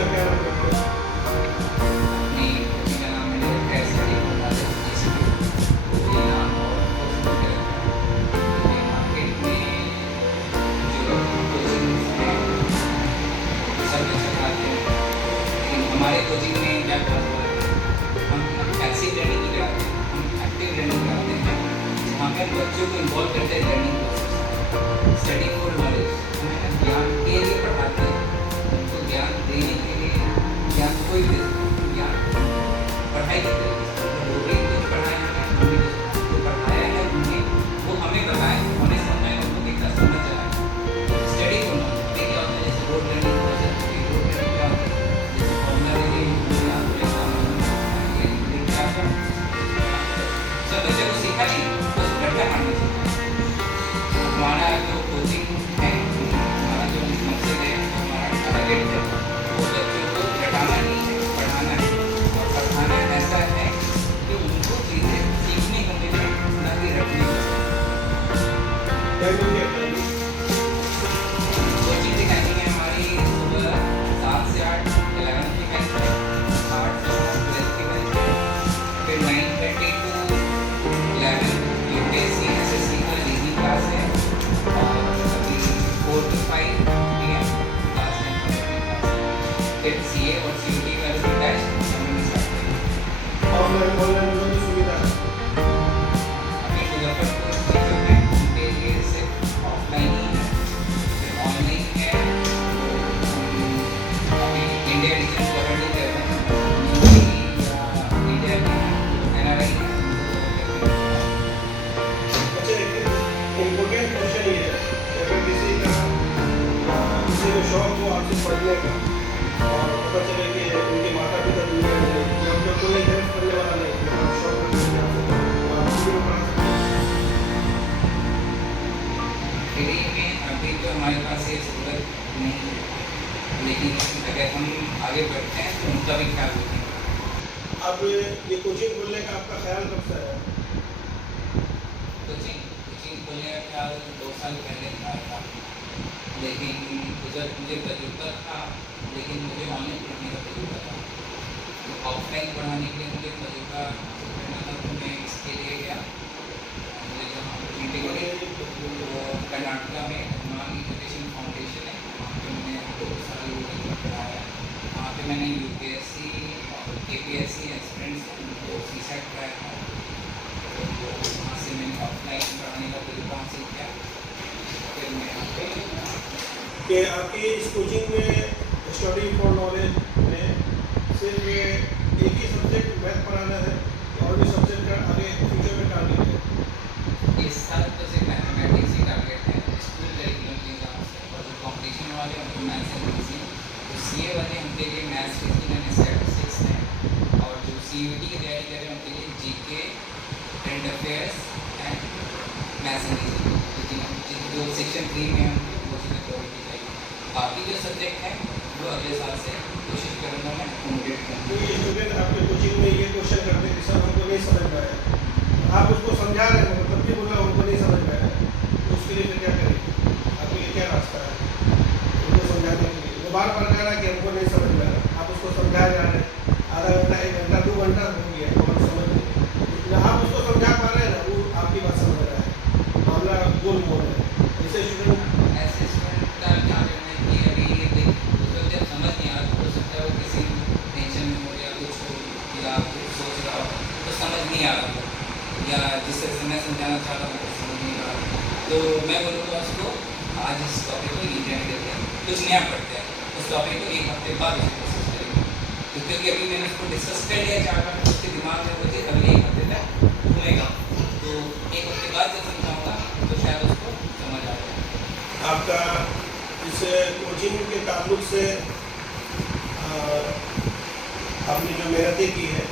का क्या नाम है? अपनी कंपनी का नाम मैंने रखा है स्टडी फॉर नॉलेज इंस्टीट्यूट। तो ये नाम और कोचिंग के रखा है। ये मार्केट में जो कोचिंग्स हैं वो सब अच्छा कराते हैं, लेकिन हमारे कोचिंग में क्या खास बात है, हम पैसिव लर्निंग नहीं कराते हैं, हम एक्टिव लर्निंग कराते हैं, जहाँ पे हम बच्चों को इन्वॉल्व करते हैं learning process. Study for knowledge हमें ना ज्ञान के लिए पढ़ाते हैं, उनको ज्ञान देने के लिए। ज्ञान कोई भी दे सकता है, ज्ञान पढ़ाई की तरीके से मतलब वो भी कुछ पढ़ाया है, हम भी कुछ जो पढ़ाया है उन्हें वो हमें बताएं, हमें समझाएं, उनको कितना समझ आए। स्टडी को ना देखिए होता है जैसे रोड लर्निंग प्रोसेस होती है। रोड लर्निंग क्या होता है, जैसे फॉर्मूला दे दिए या कोई क्या क्या सब बच्चे को सीखा नहीं, बस रट्टा मारना सीखा। हमारा जो कोचिंग है, हमारा जो मकसद है, हमारा टारगेट है, वो बच्चों को रटाना नहीं है, पढ़ाना है। और पढ़ाना ऐसा है कि उनको चीज़ें सीखने को मिले, ना कि रटने को। टाइमिंग क्या है? कोचिंग की टाइमिंग है हमारी सुबह 7 से 8 11 की बैच है, 8 से 12 की बैच है, फिर 9:30 to 11 यूपीएससी एसएससी का रीजनिंग क्लास है, और अभी 4 to 5 PM क्लास है, फिर सीए और सीयूटी का भी बैच हम स्टार्ट करेंगे। ऑफलाइन ऑनलाइन दोनों की सुविधा है। अभी मुजफ्फरपुर में जो है उनके लिए सिर्फ ऑफलाइन ही है, फिर ऑनलाइन है तो अभी इंडिया रीजन कवर नहीं कर रहे हैं, यूपी या इंडिया के एनआरआई हैं उनको करते हैं। अच्छा, एक इम्पोर्टेंट क्वेश्चन ये है कि अगर किसी को शौक हो आपसे पढ़ने का और पता चले कि उनके माता पिता दुनिया में नहीं, या उनका कोई हेल्प करने वाला नहीं, तो शौक करके आपसे तो आप किसी को पढ़ा सकते फ्री में अभी तो हमारे पास ये सहूलत नहीं है, लेकिन अगर हम आगे बढ़ते हैं तो उनका भी ख्याल रखेंगे। हैं। अब ये कोचिंग खोलने का आपका ख्याल कब से है? कोचिंग कोचिंग खोलने का ख्याल 2 साल पहले था, लेकिन उधर मुझे तजुर्बा था, लेकिन मुझे ऑनलाइन पढ़ने का तजुर्बा था। तो ऑफलाइन पढ़ाने के लिए मुझे तजुर्बा करना था, तो मैं इसके लिए गया। मुझे जहाँ अपॉर्चुनिटी मिली वो कर्नाटका में हनुमान एजुकेशन फाउंडेशन है, वहाँ पे मैंने 2 साल पढ़ाया। वहाँ पे मैंने यूपीएससी और केपीएससी एस्पिरेंट्स उनको सीसेट कराया था, तो वहाँ से मैंने ऑफलाइन पढ़ाने का तजुर्बा हासिल किया। फिर मैं यहाँ पे कि आपकी इस कोचिंग में स्टडी फॉर नॉलेज में सिर्फ एक ही सब्जेक्ट मैथ पढ़ाना है, और भी सब्जेक्ट का आगे फ्यूचर में टारगेट है? इस साल तो सिर्फ मैथमेटिक्स ही टारगेट है स्कूल करिकुलम के हिसाब से, और जो कॉम्पिटिशन वाले हैं उनको मैथ्स एंड रीजनिंग। तो सीए वाले उनके लिए मैथ्स रीजनिंग एंड स्टैटिस्टिक्स हैं, और जो सीयूटी की तैयारी कर रहे हैं उनके लिए GK, current affairs and maths and reasoning. जो सेक्शन 3 में है उनको वो चीज़ें कवर की जाएगी। बाकी जो सब्जेक्ट हैं वो अगले साल से कोशिश करूँगा मैं अकोमोडेट तो करूँगा। ये स्टूडेंट आपके कोचिंग में ये क्वेश्चन करते हैं कि सर हमको नहीं समझ में आया, आप उसको समझा रहे हैं तब भी बोला उनको नहीं समझ में आया, तो उसके लिए फिर क्या करेंगे? आपके लिए क्या रास्ता है उनको समझाने के लिए? वो बार बार कह रहा है कि हमको नहीं समझ में आया, आप उसको समझा जा रहे हैं, आधा घंटा 1 घंटा 2 घंटा हो गया तो हम समझ नहीं, आप उसको समझा पा रहे हैं ना, वो आपकी बात समझ रहा है, मामला गोल मोल है। जैसे स्टूडेंट ऐसे स्टूडेंट का क्या करना है कि अभी ये देख उसको जब समझ नहीं आ रहा, हो सकता है वो किसी टेंशन में हो या कुछ हो या कुछ सोच रहा हो तो समझ नहीं आ रहा हो, या जिस तरह से मैं समझाना चाह रहा हूँ वो समझ नहीं आ रहा, तो मैं बोलूँगा उसको आज इस टॉपिक को रिटेन करते हैं, कुछ नया पढ़ते हैं, उस टॉपिक को 1 हफ्ते बाद उसे डिस्कस करेंगे। तो क्योंकि अभी मैंने उसको डिस्कस कर लिया 4 बार, तो उसके दिमाग में वो चीज़ अगले 1 हफ्ते तक घूमेगा, तो 1 हफ्ते बाद जब समझाऊँगा तो शायद उसको समझ आ जाए। आपका इस कोचिंग के ताल्लुक से आपने जो मेहनतें की है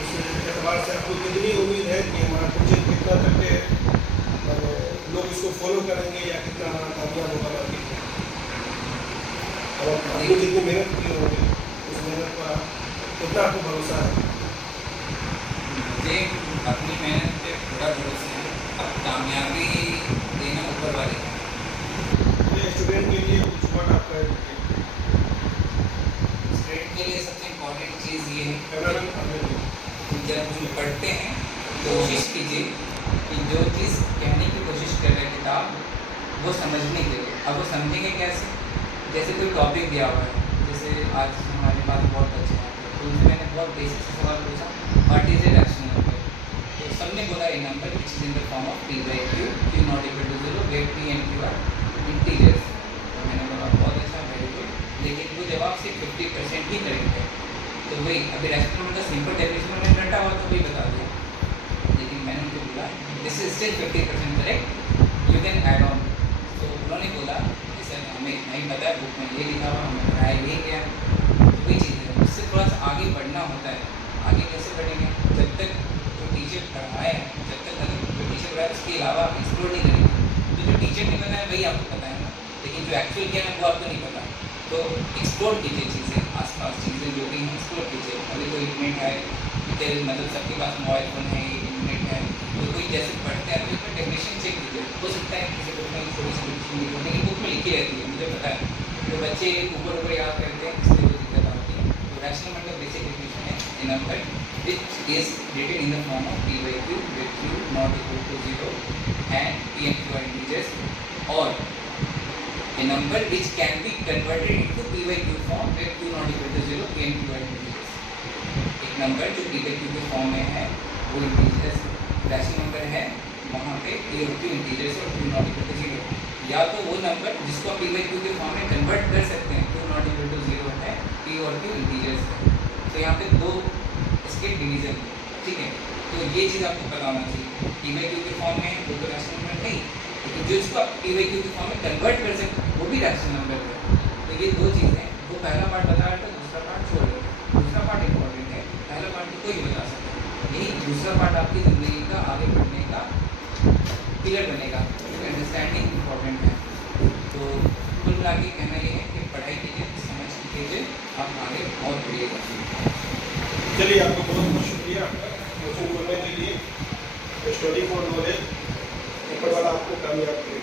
उस एतबार से आपको कितनी उम्मीद है कि हमारा कोचिंग कितना तक के लोग इसको फॉलो करेंगे, या कितना हमारा कामयाब होगा मार्केट में? और आपने जितनी मेहनत की होगी उस मेहनत पर कितना आपको भरोसा है? मुझे अपनी मेहनत पे पूरा भरोसा है, अब कामयाबी देना ऊपर वाले का। स्टूडेंट के लिए कुछ वर्ड आपका है? अब वो समझेंगे कैसे? जैसे कोई टॉपिक दिया हुआ है, जैसे आज हमारे पास बहुत अच्छे हैं, तो उनसे मैंने बहुत बेसिक से सवाल पूछा, what is a rational number? तो सबने बोला a number which is in the form of p by q, q not equal to 0, where p and q are integers. तो मैंने बोला बहुत अच्छा, वेरी गुड, लेकिन वो जवाब सिर्फ 50% ही करेक्ट है। तो वही अभी रैशनल नंबर का सिंपल डेफिनेशन मैंने रटा हुआ तो वही बता दिया, लेकिन मैंने उनको बोला this is still 50% correct, you can add on. तो उन्होंने बोला कि सर हमें नहीं पता है, बुक में ये लिखा हुआ, हमें पढ़ाया यही गया। तो वही चीज़ है, उससे थोड़ा सा आगे बढ़ना होता है। आगे कैसे बढ़ेंगे? जब तक जो टीचर पढ़ाए, जब तक अगर जो टीचर पढ़ाए उसके अलावा आप एक्सप्लोर नहीं करेंगे। तो जो टीचर ने बताया वही आपको पता है ना, लेकिन जो एक्चुअल क्या है वो आपको नहीं पता। तो एक्सप्लोर कीजिए चीज़ें, आसपास चीज़ें जो भी हैं एक्सप्लोर कीजिए। अभी कोई इंटरनेट है, मतलब सबके पास मोबाइल फ़ोन है, इंटरनेट है, तो कोई जैसे पढ़ते हैं तो उसमें डेफिनेशन चेक कीजिए। हो सकता है किसी बुक में थोड़ी सी डेफिनेशन लिखी हो, लेकिन बुक में लिखी रहती है, मुझे पता है। तो बच्चे ऊपर याद करते हैं, इसलिए वो दिक्कत आती है। तो रैशनल नंबर का बेसिक डेफिनेशन है a number which is written in the form of p by q with q not equal to 0 and p and q are integers, और a number which can be converted into p by q form where q not equal to 0, p and q are integers। एक number जो p by q के form में है वो integers rational number है, वहाँ पे p और q इंटीजर्स और q not equal to 0। या तो वो नंबर जिसको p by q के फॉर्म में कन्वर्ट कर सकते हैं, q not equal to 0 है, p और q इंटीजर्स है। तो यहाँ पे दो इसके डिवीजन, ठीक है। तो ये चीज़ आपको पता होना चाहिए, p by q के फॉर्म में है वो तो रैशनल नंबर नहीं, लेकिन जो इसको p by q के फॉर्म में कन्वर्ट कर सकते हैं वो भी रैशनल नंबर है। तो ये दो चीज़ें, वो पहला पार्ट बताया था, दूसरा पार्ट छोड़ दो। दूसरा पार्ट इंपॉर्टेंट है, पहला पार्ट तो कोई नहीं बता सकता। यही दूसरा पार्ट आपकी ज़िंदगी का आगे बढ़ने का पिलर बनेगा, अंडरस्टैंडिंग इम्पॉर्टेंट है। तो कुल मिला के कहना ये है कि पढ़ाई कीजिए, समझ कीजिए, आप आगे बहुत बढ़िएगा। चलिए, आपको बहुत बहुत शुक्रिया क्वेश्चन बोलने के लिए। स्टडी फॉर नॉलेज ऊपर वाला आपको कामयाब करेगा।